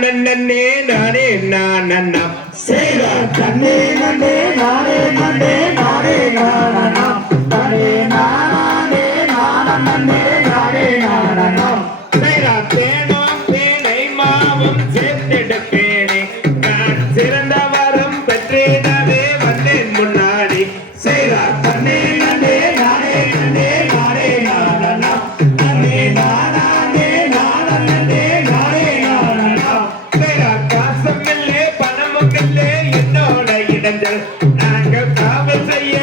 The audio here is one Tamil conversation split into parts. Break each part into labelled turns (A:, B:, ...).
A: நன்னே நானே நான்
B: நன்னா செய்தார் தன்னே நன்னே நானே நன்னே Let's say yeah.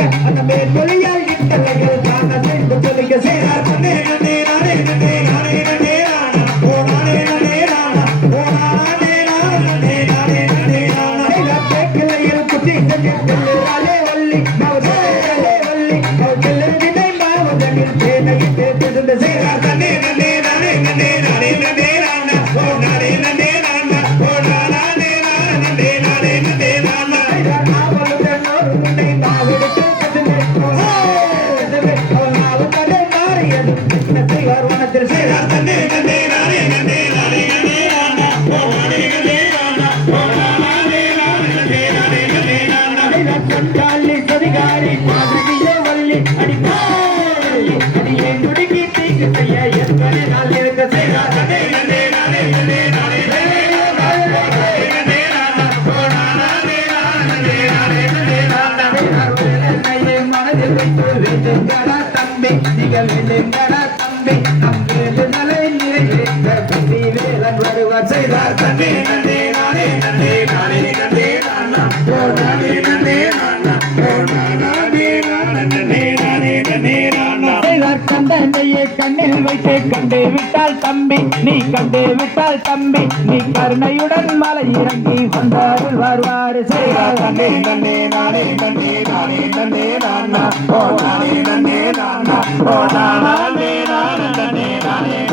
B: I'm the man. பட்டணத்தில் சொல்லாலி சதிகாரி மாதிரிய வள்ளி அடிப்பாடி அடியே துடிக்கி தீக்கு செய்ய எத்தனை நாள் இருக்க செய்யாதே மனதில் வைத்து வைத்து தம்பி நீங்கள் தம்பி அங்கே நிலை நிறைவேற்ற வருவார் செய்தார்
C: தம்பி கண்ணில் வைத்து கண்டு விட்டால் தம்பி நீ கண்டு விட்டால் தம்பி நீ கருணையுடன் மலை இறங்கி வந்தாருள் வருவார்
B: நானே நானே நானே நானே நானே நானே நானே நானே நானே நானே நானே நானே நானே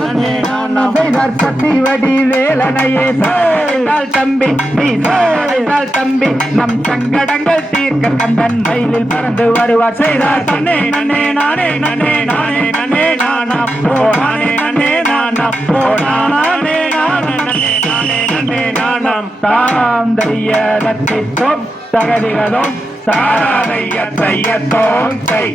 C: செய்தார் சத்தி வடி வேலனையே. சாய்ந்தால் தம்பி நீ சாய்ந்தால் தம்பி. நம் சங்கடங்கள் தீர்க்க கந்தன் மயிலில் பறந்து வருவார். செய்தார் தன்னே நன்னே நானே நன்னே நானே நன்னே நானா. போனானே நன்னே நானா. போனானே நானே நானே. நன்னே நானம் தாந்தைய தத்தித்தோம் தகதிகளோம் சாராதைய தையத்தோம் தை